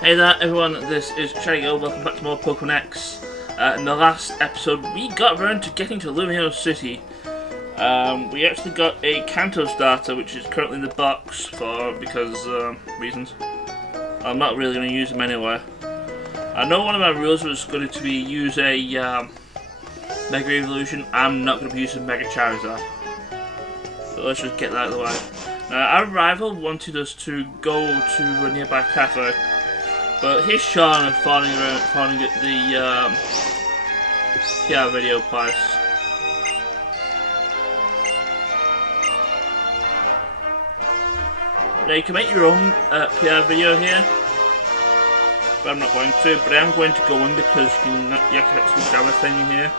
Hey there everyone, this is Shaggy. Welcome back to more Pokémon X. In the last episode we got around to getting to Lumio City. We actually got a Kanto starter which is currently in the box because reasons. I'm not really going to use them anyway. I know one of my rules was going to be use a Mega Evolution. I'm not going to be using Mega Charizard. So let's just get that out of the way. Now our rival wanted us to go to a nearby cafe. But here's Sean phoning at the PR video place. Now you can make your own PR video here, but I'm not going to. But I am going to go in because you can actually grab a thing in here.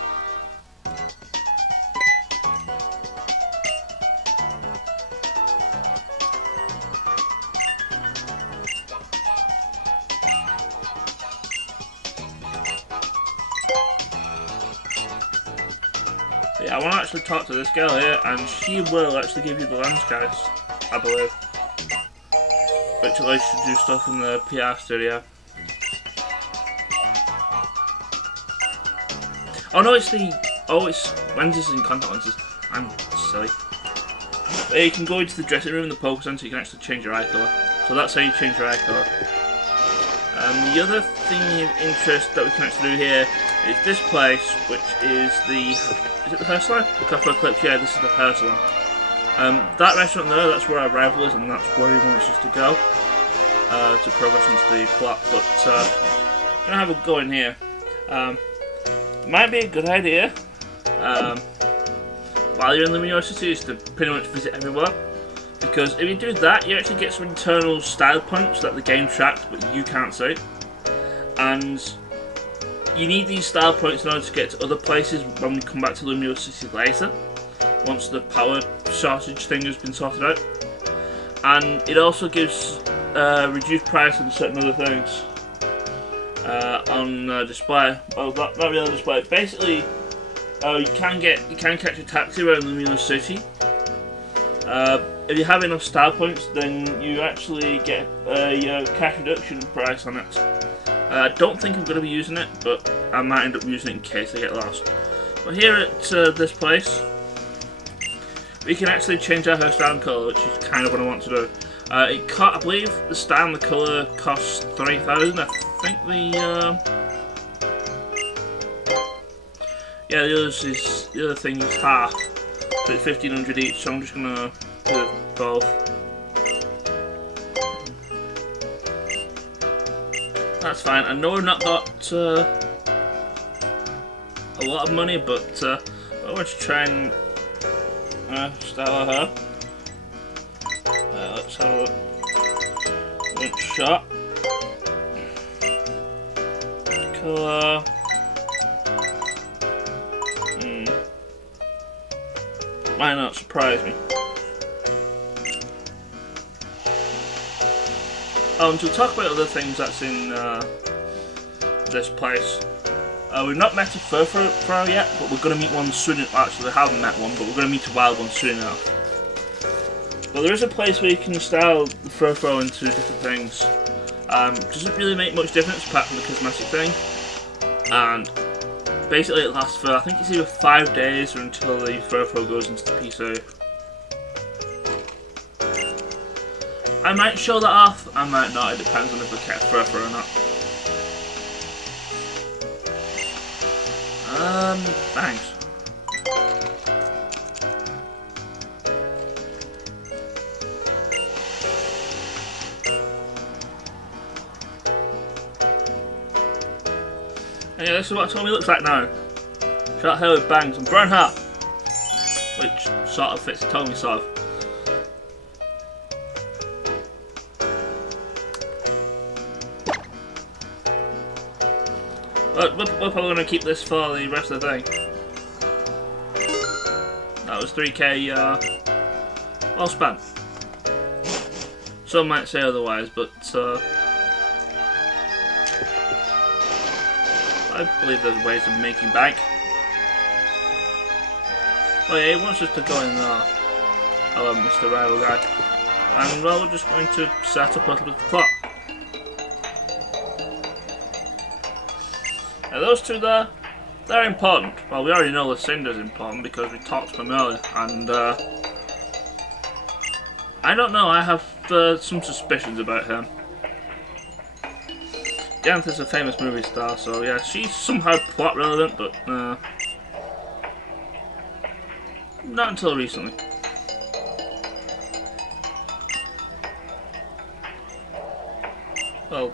Yeah, I want to actually talk to this girl here, and she will actually give you the lens, guys, I believe. Which allows you to do stuff in the PR studio. Oh no, it's lenses and contact lenses. I'm silly. But you can go into the dressing room in the Poké Center, you can actually change your eye colour. So that's how you change your eye colour. The other thing of interest that we can actually do here is this place, which is is it the hair salon? The Cafe Eclipse, yeah, this is the hair salon. That restaurant there, that's where our rival is, and that's where he wants us to go to progress into the plot. But I'm gonna have a go in here. Might be a good idea while you're in Lumio City is to pretty much visit everywhere. Because if you do that, you actually get some internal style points that the game tracks, but you can't see. And you need these style points in order to get to other places when we come back to Lumio City later, once the power shortage thing has been sorted out. And it also gives reduced price on certain other things on display. Well, not really on display. Basically, you can catch a taxi around Lumio City. If you have enough star points, then you actually get a cash reduction price on it. I don't think I'm going to be using it, but I might end up using it in case I get lost. But here at this place, we can actually change our hairstyle and colour, which is kind of what I want to do. I believe the style and the colour costs 3,000. I think the other thing is half, so it's 1,500 each. So I'm just gonna do both. That's fine. I know I've not got a lot of money, but I want to try and style our hair. Let's have a look. One shot. Colour. Might not surprise me. To talk about other things that's in this place. We've not met a Furfur yet, but we're going to meet one soon. Actually, we haven't met one, but we're going to meet a wild one soon enough. But there is a place where you can style the Furfur into different things. Doesn't really make much difference apart from the cosmetic thing. And basically it lasts for, I think it's either 5 days or until the Furfur goes into the PC. I might show that off, I might not, it depends on if I catch Furfur or not. Thanks. Yeah, this is what Hitomi looks like now. Short hair with bangs and brown hair, which sort of fits Hitomi, sort of. We're probably going to keep this for the rest of the thing. That was 3k well spent. Some might say otherwise, but I believe there's ways of making bank. Oh yeah, he wants us to go in there. Hello, Mr. Rival Guy. And well, we're just going to set up a little bit of the plot. Now those two there, they're important. Well, we already know Lucinda's important because we talked to him earlier, and I don't know, I have some suspicions about him. Gant's a famous movie star, so yeah, she's somehow plot relevant, but not until recently. Well,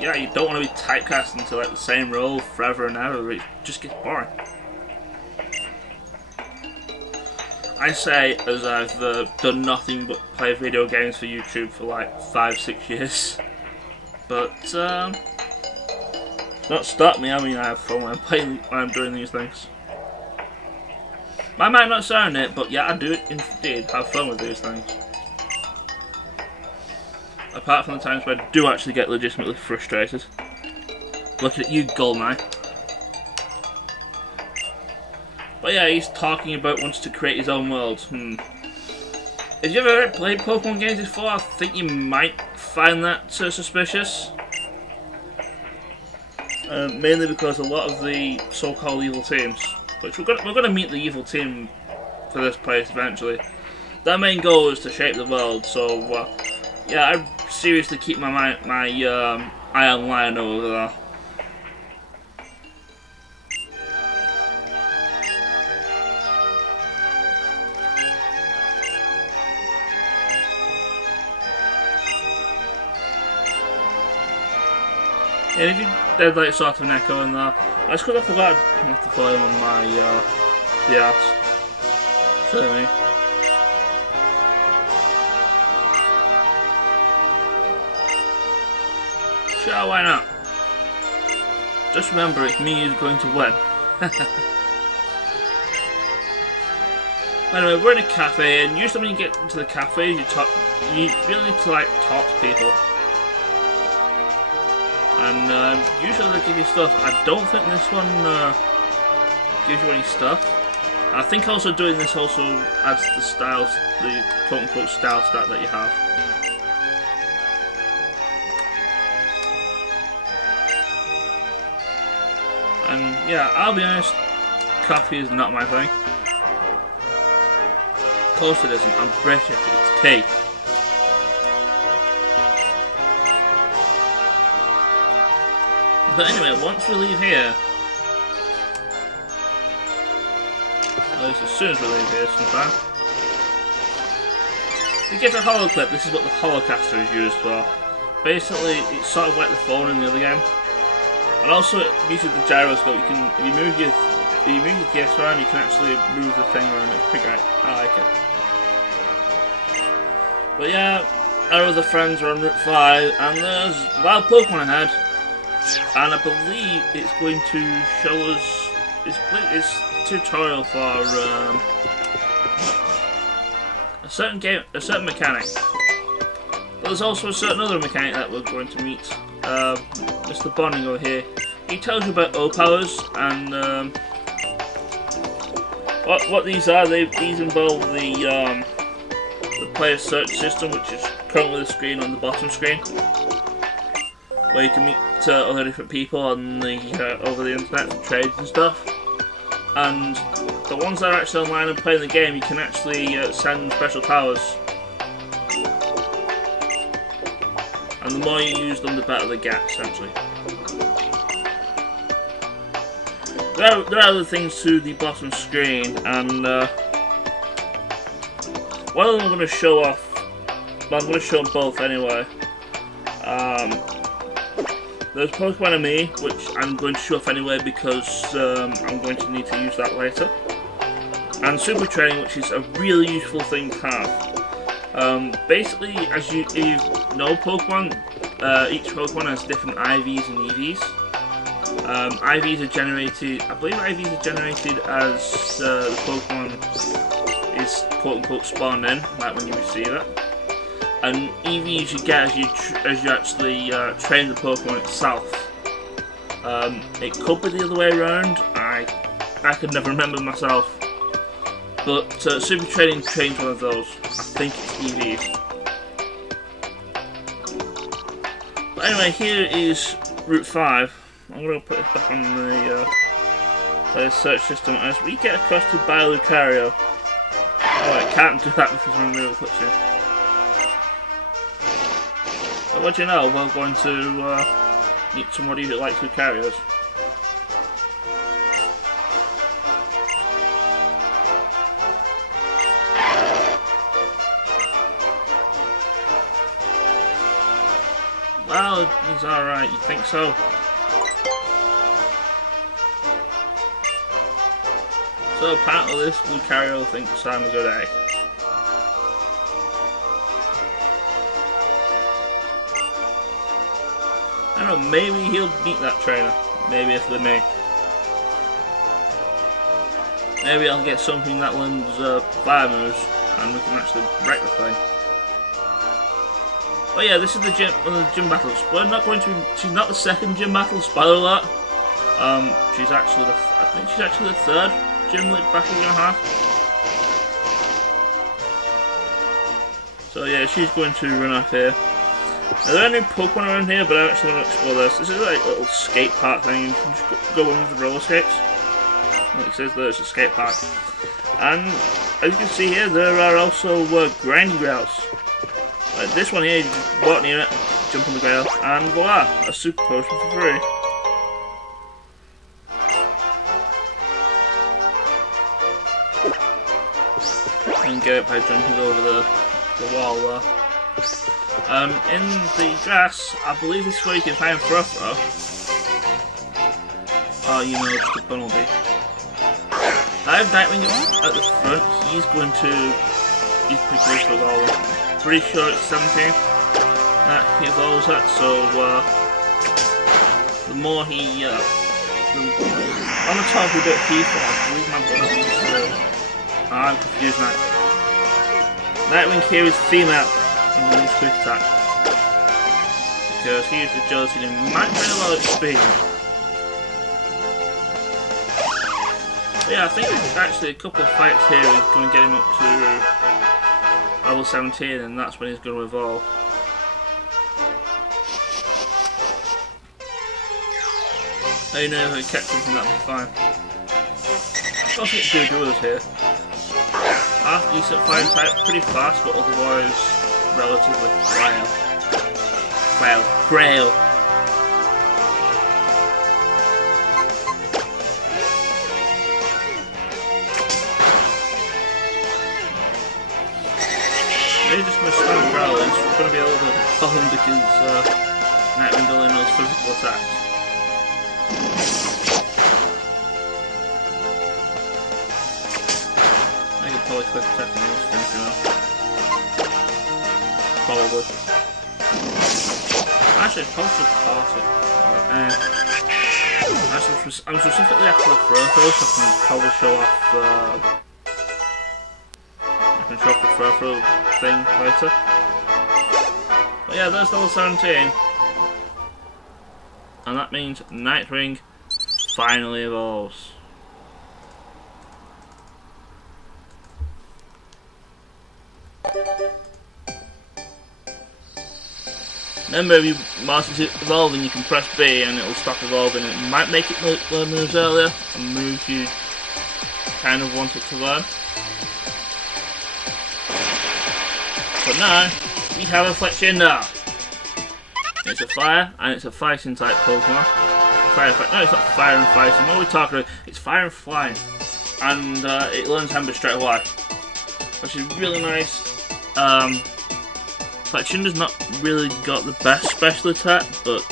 yeah, you don't want to be typecast into like the same role forever and ever, it just gets boring. I say as I've done nothing but play video games for YouTube for like 5-6 years, but not stop me. I mean, I have fun when I'm playing, when I'm doing these things. I might not sound it, but yeah, I do indeed have fun with these things. Apart from the times where I do actually get legitimately frustrated. Looking at you, Goldeneye. But yeah, he's talking about wants to create his own world. Have you ever played Pokemon games before? I think you might find that suspicious. Mainly because a lot of the so-called evil teams, which we're going to meet the evil team for this place eventually. Their main goal is to shape the world. So yeah, I seriously keep my eye on Lion over there. Yeah, if you did like sort of an echo in there, that's because I forgot I have to follow him on my DS. Silly me. Sure, why not? Just remember, it's me who's going to win. Anyway, we're in a cafe, and usually when you get into the cafe, you really need to like talk to people. And usually they give you stuff. I don't think this one gives you any stuff. I think also doing this also adds the styles, the quote-unquote style stat that you have. And yeah, I'll be honest, coffee is not my thing. Of course it isn't, I'm British, it's tea. But anyway, once we leave here, at least as soon as we leave here sometime, we get a holo clip. This is what the holocaster is used for. Basically, it's sort of like the phone in the other game. And also it uses the gyroscope. You can, if you move your case around, you can actually move the thing around. It's pretty great. I like it. But yeah, our other friends are on Route 5, and there's wild Pokemon ahead. And I believe it's going to show us. It's a tutorial for a certain game, a certain mechanic. But there's also a certain other mechanic that we're going to meet. Mr. Bonding over here. He tells you about O-powers and what these are. These involve the player search system, which is currently the screen on the bottom screen, where you can meet other different people on the over the internet for trades and stuff. And the ones that are actually online and playing the game, you can actually send them special powers. And the more you use them, the better they get, essentially. There are other things to the bottom screen, and one of them I'm going to show off. Well, I'm going to show them both anyway. There's Pokemon Me, which I'm going to show off anyway because I'm going to need to use that later. And Super Training, which is a really useful thing to have. Basically, as you know Pokemon, each Pokemon has different IVs and EVs. IVs are generated, I believe IVs are generated as the Pokemon is quote-unquote spawned in, like when you receive it. And EVs you get as you actually train the Pokemon itself. It could be the other way around. I could never remember myself. But Super Training trains one of those. I think it's EVs. But anyway, here is Route 5. I'm going to put it back on the search system as we get across to Bio Lucario. Oh, I can't do that because I'm in the middle of the cutscene. But what do you know, we're going to meet somebody who likes Lucarios. Well, he's alright, you think so? So apparently this Lucario thinks it's time to go to egg. I don't know, maybe he'll beat that trainer. Maybe it's with me. Maybe I'll get something that learns fire moves and we can actually wreck the thing. But yeah, this is one of the gym battles. We're not going to be, she's not the second gym battle, spoiler alert. She's actually I think she's actually the third gym battle we're gonna have. So yeah, she's going to run off here. Now, there are no Pokemon around here, but I actually want to explore this. This is like a little skate park thing. You can just go on with the roller skates. Like it says there, it's a skate park. And as you can see here, there are also grinding rails. Like this one here, you just walk near it, jump on the rail, and voila, a super potion for free. And get it by jumping over the wall there. In the grass, I believe this is where you can find Furfro. Oh, you know, just a Bunnelby. I have Nightwing at the front. He's going to. He's pretty close to the wall. Pretty sure it's 17 that he evolves at, so the more he. On the top of it, I believe my Bunnelby's. I'm confused now. Nightwing here is female. And then quick attack. Because he used agility and might bring a lot of speed. But yeah, I think actually a couple of fights here is going to get him up to level 17 and that's when he's going to evolve. You know if he kept something that'll be fine. I don't think it's Doodles here. Half decent fire type, pretty fast but otherwise relatively frail. Frail. They're just going to spam growl. It's going to be a little bit bummed because Nightwing only knows physical attacks. I could probably quick attack and he'll finish him off. Probably. Actually, probably should pass it. Actually, I'm specifically after the Furfro, so I can probably show off. I can show off the Furfro thing later. But yeah, there's level 17, and that means Nightwing finally evolves. Remember, if you master it evolving, you can press B and it will stop evolving. It might make it learn moves earlier, and moves you kind of want it to learn. But now, we have a Fletchinder. It's a fire, and it's a fighting type Pokemon. No, it's not fire and fighting. What are we talking about? It's fire and flying. And it learns Ember straight away. Which is really nice. Fletchinder's not really got the best special attack, but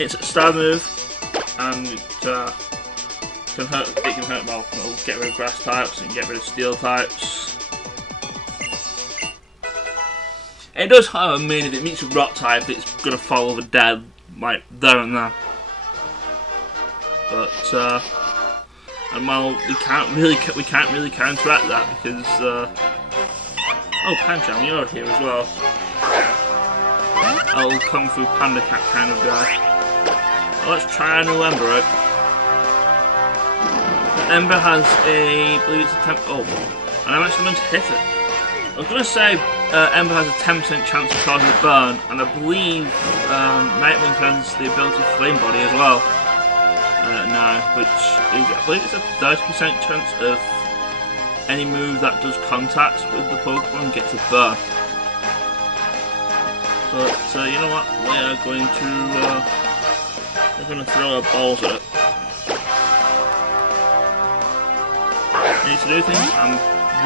it's a star move, and it can hurt. It can hurt well. It'll get rid of grass types and get rid of steel types. It does, however, mean if it meets a rock type, it's gonna fall over dead, like there and there. But and well, we can't really counteract that because. Oh, Pancham, you're here as well. Old Kung Fu Panda Cat kind of guy. Well, let's try a new Ember, right? Ember has a, I believe it's a temp. Oh, and I'm actually meant to hit it. I was gonna say Ember has a 10% chance of causing a burn, and I believe Nightwing has the ability Flame Body as well now, which is, I believe it's a 30% chance of any move that does contact with the Pokemon gets a burn. But you know what? We're going to throw our balls at it. Need to do things. I'm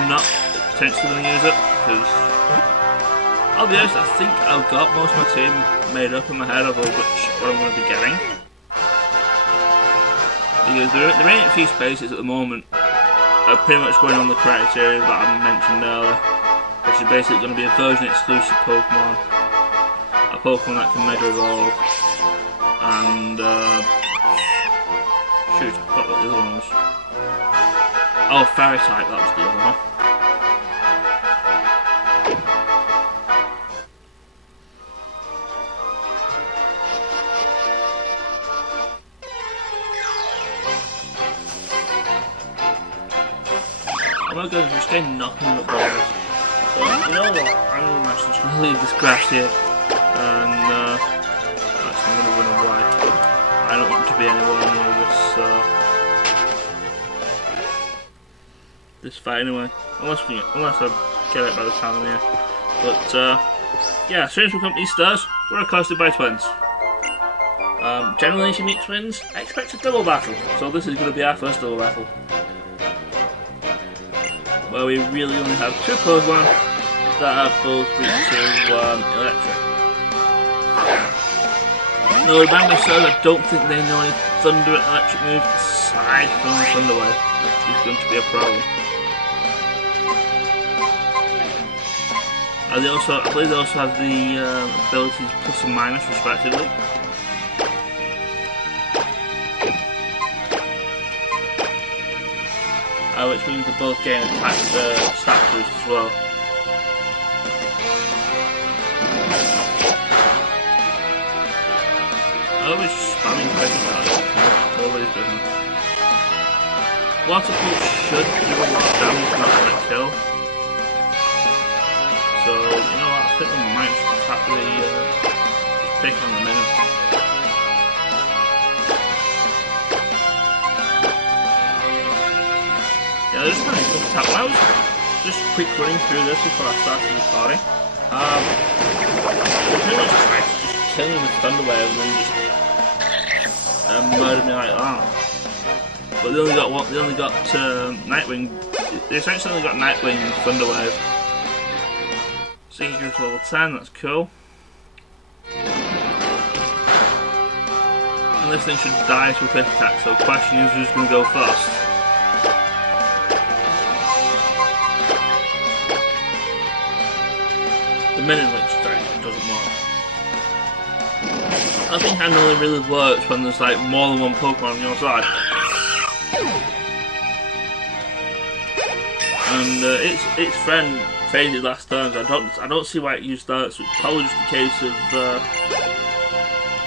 not potentially going to use it because I'll be honest. I think I've got most of my team made up in my head of what I'm going to be getting. Because there ain't a few spaces at the moment are pretty much going on the criteria that I mentioned earlier, which is basically going to be a version exclusive Pokemon, a Pokemon that can Mega Evolve, and shoot, I forgot what the other one was. Oh, Fairy type, that was the other one. I'm not going to just get knocking at balls. So, you know what? I'm actually just going to leave this grass here. And, actually, I'm going to run away. I don't want to be anywhere near this fight anyway. Unless I get it by the time I'm here. But, yeah, as soon as we come to these stairs, we're accosted by twins. Generally, if you meet twins, expect a double battle. So, this is going to be our first double battle. Where we really only have two Pokemon that are both weak to electric. No, remind myself, I don't think they know any thunder and electric moves aside from Thunder Wave, which is going to be a problem. I believe they also have the abilities plus and minus respectively. Which means they both gain attack stat boost as well. Oh, it's spamming quickly now. Nobody's business. Water Pulse should do a lot of damage, not going to kill. So, you know what, I think we might just attack the pick on the minute. Yeah, there's kind of a good tap. I was just quick running through this before I started recording. They pretty much tried to just kill me with Thunder Wave and then just murder me like that. But they only got Nightwing. They essentially only got Nightwing and Thunder Wave. So you go to level 10. That's cool. And this thing should die to a quick attack. So the question is, who's going to go first? The minute which strike doesn't work. I think handling really works when there's like more than one Pokemon on your side. And its friend faded last turn, so I don't see why it used that, so it's probably just a case of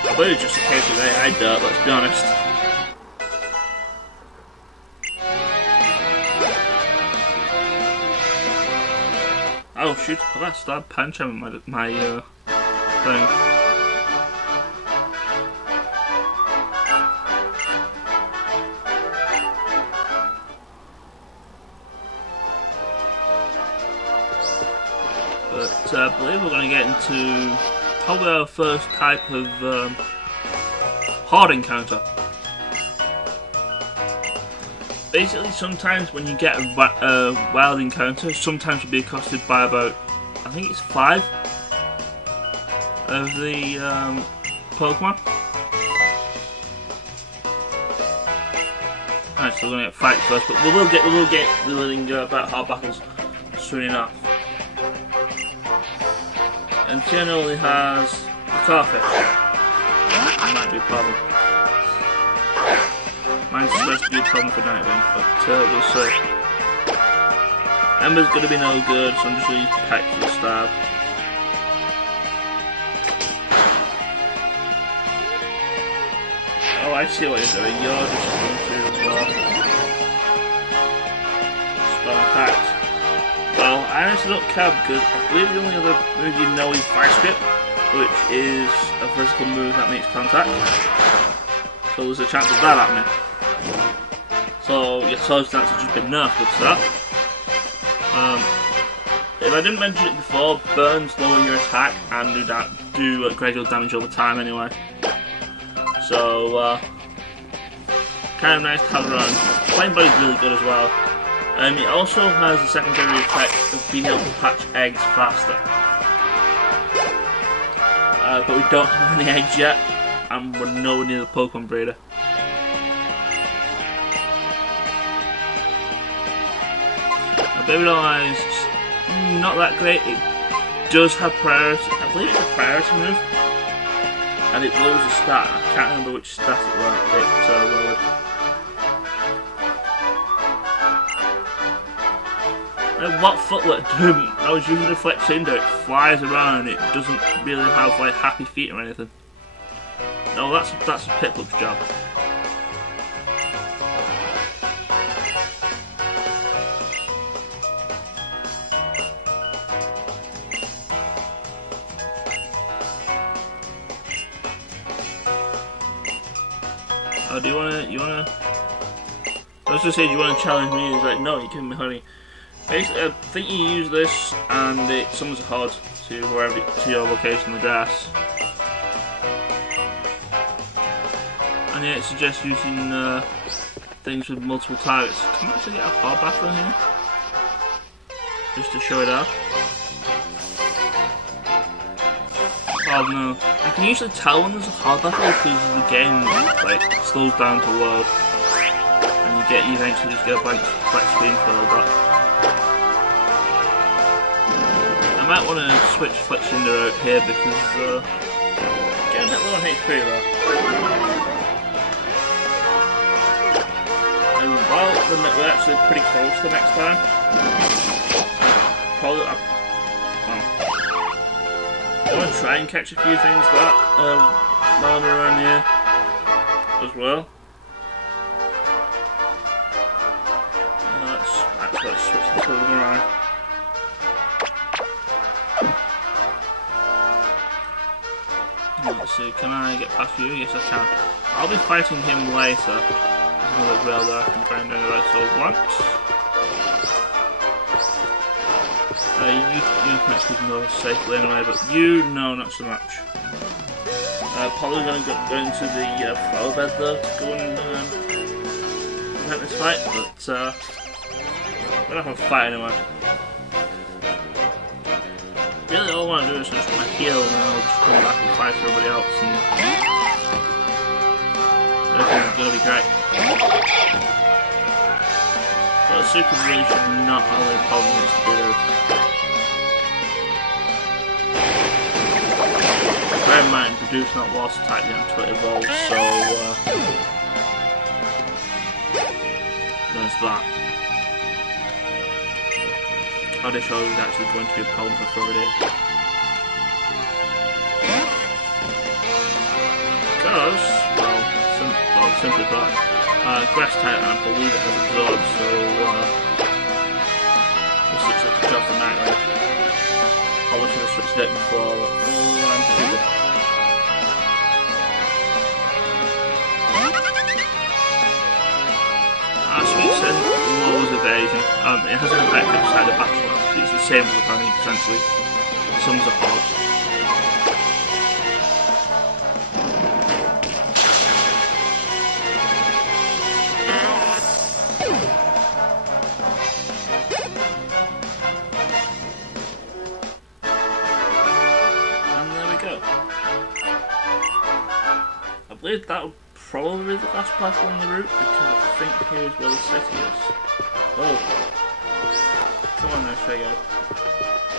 I believe it's just a case of AI dirt, let's be honest. Oh shoot, I got started punch on my thing. But I believe we're going to get into probably our first type of hard encounter. Basically, sometimes when you get a wild encounter, sometimes you'll be accosted by about, I think it's 5 of the Pokemon. Alright, so we're gonna get fight first, but we will get learning about hard battles soon enough. And Tiana only has the Carfish. That might be a problem. Mine's supposed to be a problem for Nightwing, but we'll see. Ember's gonna be no good, so I'm just gonna use Peck for the stab. Oh, I see what you're doing. You're just going to spell attacks. Well, I honestly don't care because I believe the only other move you know is Vice Grip, which is a physical move that makes contact. So there's a chance of that happening. So your Sword Stance has just been nerfed with that. If I didn't mention it before, burns lower your attack and do gradual damage over time anyway. So kind of nice to have around. Flame Body's really good as well. It also has a secondary effect of being able to hatch eggs faster. But we don't have any eggs yet, and we're nowhere near the Pokemon breeder. Baby Doll Eyes, not that great. It does have priority. I believe it's a priority move, and it lowers the stat. I can't remember which stat it lowered. What Footlet do? I was using the Flex Cinder. It flies around and it doesn't really have like happy feet or anything. No, that's a Piplup's job. Oh, do you wanna? I was just saying, do you wanna challenge me? He's like, no, you're giving me honey. Basically, I think you use this and it summons a HUD to your location in the grass. And yeah, it suggests using things with multiple targets. Can I actually get a hard battle in here? Just to show it off. Oh no. I can usually tell when there's a hard battle because the game like slows down to load. And you eventually just get a blank screen for a little bit. I might want to switch Flex Cinder out here because getting a bit low on HP though. And while we're actually pretty close the next time, I want to try and catch a few things that while I'm around here as well. Let's switch this over around. Let's see, can I get past you? Yes I can. I'll be fighting him later. There's another rail that I can try and do right, so once. You can actually go safely anyway, but you, no, not so much. Probably going to go into the flower bed though to go and prevent this fight, but we're going to have a fight anyway. Really all I want to do is just my heal and then I'll just come back and fight everybody else and everything's going to be great. But a super really should not have any problem with this build. Bear in mind, produce not lost type until it evolves, so there's that. Odisho is actually going to be a problem for Florida. Because, well, simply put, Grass type, I believe it has absorbed, so this looks like a job for Nightwing. Probably should have switched it before. I'm stupid. Sweet Scent lowers evasion. It has an effect outside the battle. It's the same as the bunny, essentially. Summons a hog. And there we go. I believe that would probably be the last battle on the route because I think here is where the city is. Oh. Come on now, Shego.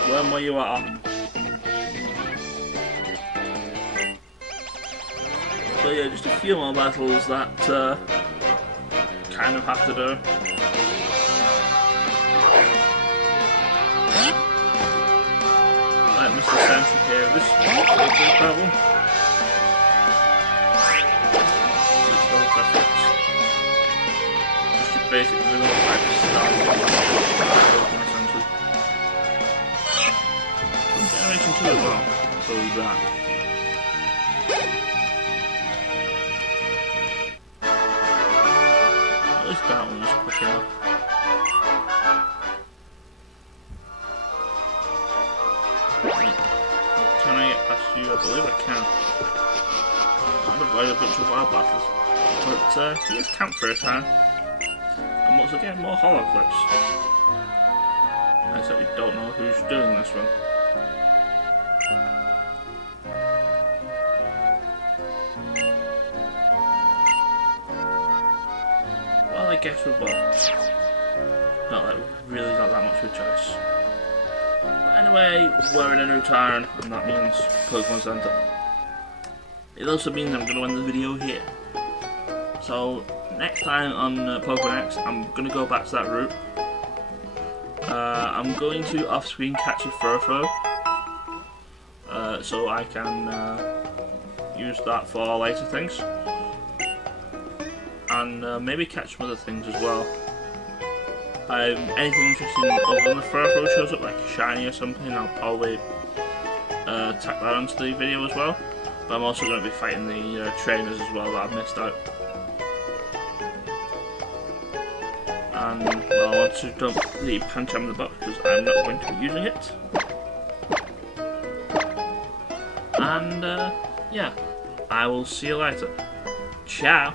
Learn where you are. So yeah, just a few more battles that kind of have to do. Like Mr. Sensei here, this is a good problem. Just your basic vanilla type of start. too as well. So that. At least that one was quick enough. Can I get past you? I believe I can. I'd avoid a bunch of wild battles. But here's camp for a time. And once again, more hollow clips. I certainly don't know who's doing this one. Well, I guess we will. Not like we've really got that much of a choice. But anyway, we're in a new town, and that means Pokemon Center. It also means I'm going to end the video here. So, next time on Pokemon X, I'm going to go back to that route. I'm going to off-screen catch a Furfrou, so I can use that for later things. And maybe catch some other things as well. Anything interesting other than the Furfrou shows up, like a shiny or something, I'll probably tack that onto the video as well. But I'm also going to be fighting the trainers as well that I've missed out. And well, I want to dump the Pancham in the box because I'm not going to be using it. And yeah, I will see you later. Ciao!